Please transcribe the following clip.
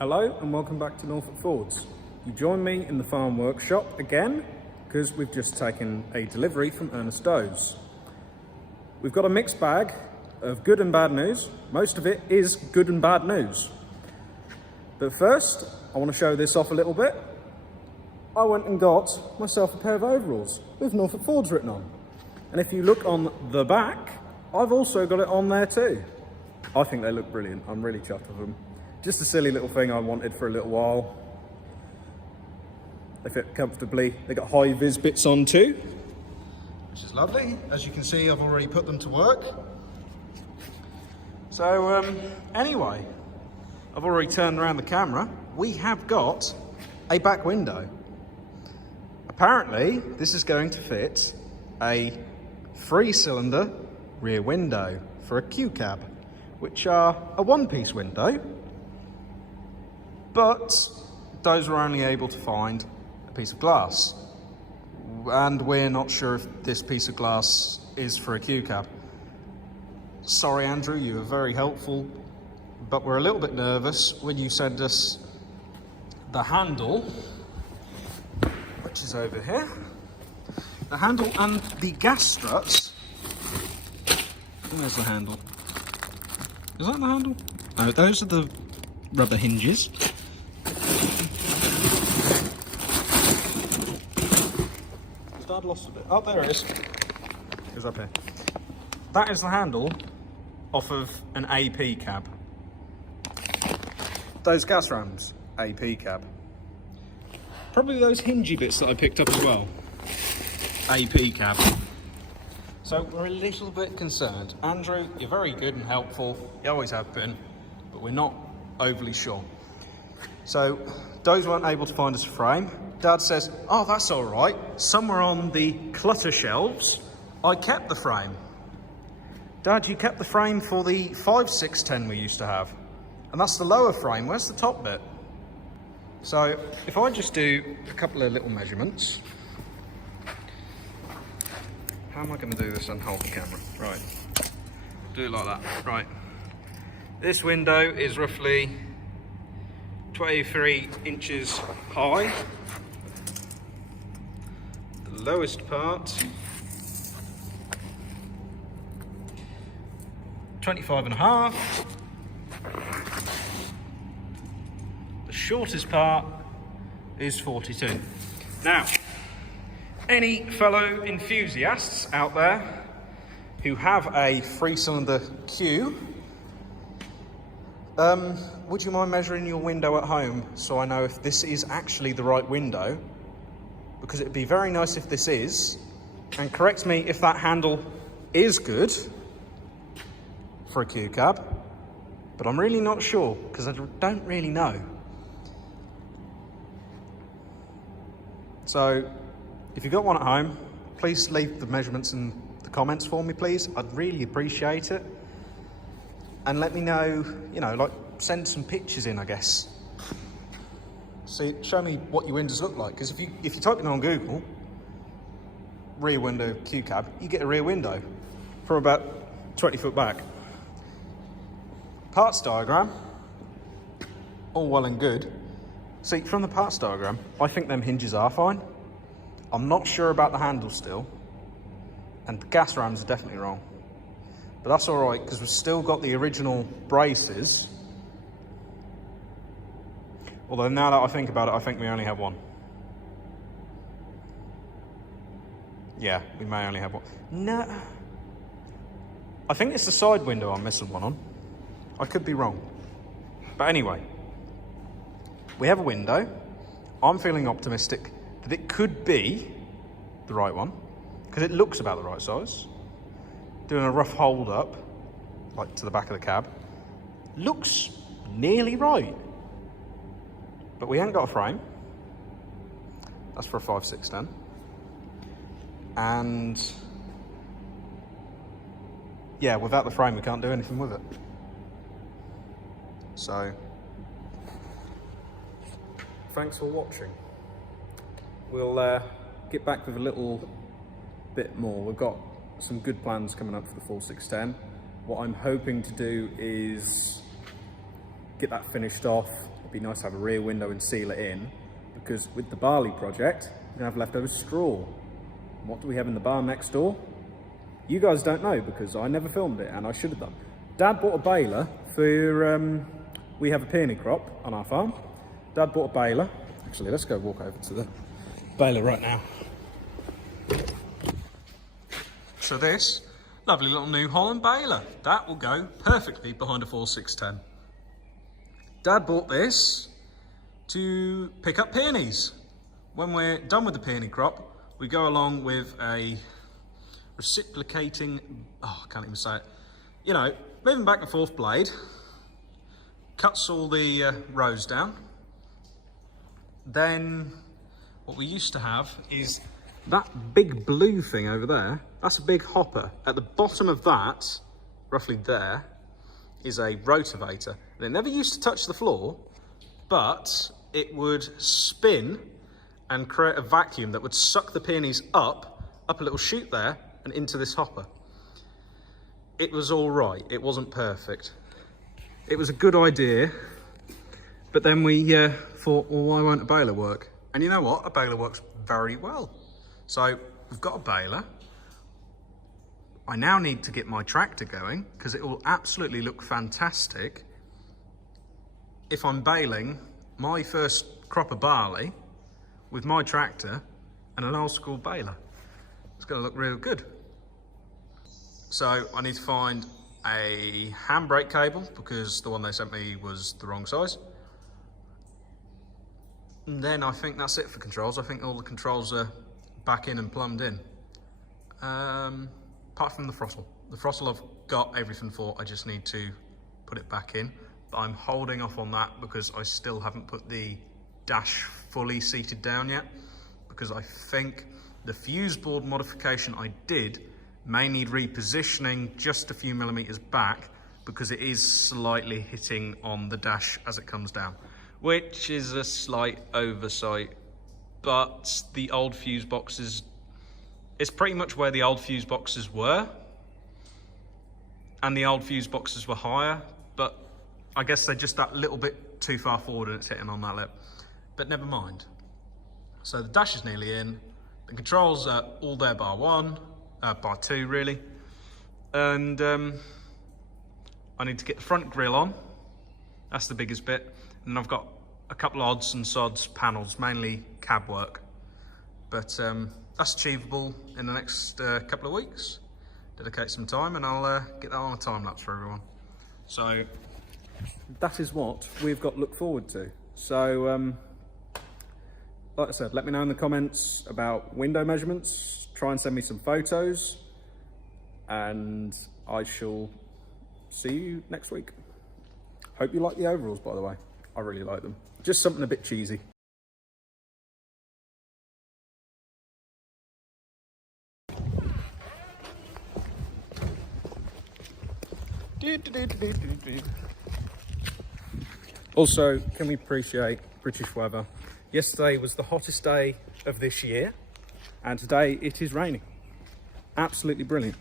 Hello and welcome back to Norfolk Fords. You join me in the farm workshop again because we've just taken a delivery from Ernest Does. We've got a mixed bag of good and bad news. Most of it is good and bad news. But first, I want to show this off a little bit. I went and got myself a pair of overalls with Norfolk Fords written on. And if you look on the back, I've also got it on there too. I think they look brilliant. I'm really chuffed with them. Just a silly little thing I wanted for a little while. They fit comfortably. They got high vis bits on too, which is lovely. As you can see, I've already put them to work. So anyway, I've already turned around the camera. We have got a back window. Apparently, this is going to fit a 3-cylinder rear window for a Q cab, which are a one-piece window. But those were only able to find a piece of glass. And we're not sure if this piece of glass is for a Q cab. Sorry, Andrew, you were very helpful, but we're a little bit nervous when you sent us the handle, which is over here. The handle and the gas struts. Where's the handle? Is that the handle? No, those are the rubber hinges. I'd lost a bit. Oh, there it is. It's up here. That is the handle off of an AP cab. Those gas rams, AP cab. Probably those hingy bits that I picked up as well. AP cab. So we're a little bit concerned. Andrew, you're very good and helpful. You always have been, but we're not overly sure. So those weren't able to find us a frame. Dad says, oh, that's all right. Somewhere on the clutter shelves, I kept the frame. Dad, you kept the frame for the 5.610 we used to have. And that's the lower frame. Where's the top bit? So if I just do a couple of little measurements. How am I going to do this and hold the camera? Right. Do it like that. Right. This window is roughly 23 inches high. The lowest part, 25.5. The shortest part is 42. Now, any fellow enthusiasts out there who have a 3-cylinder Q, would you mind measuring your window at home so I know if this is actually the right window? Because it'd be very nice if this is, and correct me if that handle is good for a Q cab, but I'm really not sure because I don't really know. So if you've got one at home, please leave the measurements in the comments for me, please. I'd really appreciate it. And let me know, you know, like send some pictures in, I guess. See, show me what your windows look like. Because if you type in on Google, rear window Q cab, you get a rear window from about 20 foot back. Parts diagram, all well and good. See, from the parts diagram, I think them hinges are fine. I'm not sure about the handle still. And the gas rams are definitely wrong. But that's all right, because we've still got the original braces. Although now that I think about it, I think we only have one. Yeah, we may only have one. No. I think it's the side window I'm missing one on. I could be wrong. But anyway, we have a window. I'm feeling optimistic that it could be the right one, because it looks about the right size. Doing a rough hold up, like to the back of the cab, looks nearly right. But we haven't got a frame. That's for a 5.610. And yeah, without the frame, we can't do anything with it. So, thanks for watching. We'll get back with a little bit more. We've got some good plans coming up for the 4.610. What I'm hoping to do is get that finished off, it'd be nice to have a rear window and seal it in, because with the barley project, we're gonna have leftover straw. And what do we have in the barn next door? You guys don't know because I never filmed it and I should have done. Dad bought a baler for, we have a peony crop on our farm. Dad bought a baler. Actually, let's go walk over to the baler right now. So this lovely little New Holland baler, that will go perfectly behind a 4610. Dad bought this to pick up peonies. When we're done with the peony crop, we go along with a reciprocating, oh, I can't even say it, you know, moving back and forth blade, cuts all the rows down. Then what we used to have is that big blue thing over there, that's a big hopper. At the bottom of that, roughly there, is a rotavator. And it never used to touch the floor, but it would spin and create a vacuum that would suck the peonies up a little chute there and into this hopper. It was all right, it wasn't perfect. It was a good idea, but then we thought, well, why won't a baler work? And you know what? A baler works very well. So we've got a baler. I now need to get my tractor going because it will absolutely look fantastic if I'm baling my first crop of barley with my tractor and an old school baler. It's going to look real good. So I need to find a handbrake cable because the one they sent me was the wrong size. And then I think that's it for controls. I think all the controls are back in and plumbed in. Apart from the throttle. The throttle I've got everything for, I just need to put it back in. But I'm holding off on that because I still haven't put the dash fully seated down yet, because I think the fuse board modification I did may need repositioning just a few millimeters back because it is slightly hitting on the dash as it comes down, which is a slight oversight, but the old fuse boxes, it's pretty much where the old fuse boxes were, and the old fuse boxes were higher, but I guess they're just that little bit too far forward and it's hitting on that lip, but never mind. So the dash is nearly in, the controls are all there bar two really, and I need to get the front grille on, that's the biggest bit, and I've got a couple odds and sods panels, mainly cab work, but that's achievable in the next couple of weeks. Dedicate some time and I'll get that on a time lapse for everyone. So that is what we've got to look forward to. So like I said, let me know in the comments about window measurements, try and send me some photos, and I shall see you next week. Hope you like the overalls, by the way. I really like them. Just something a bit cheesy. Also, can we appreciate British weather? Yesterday was the hottest day of this year, and today it is raining. Absolutely brilliant.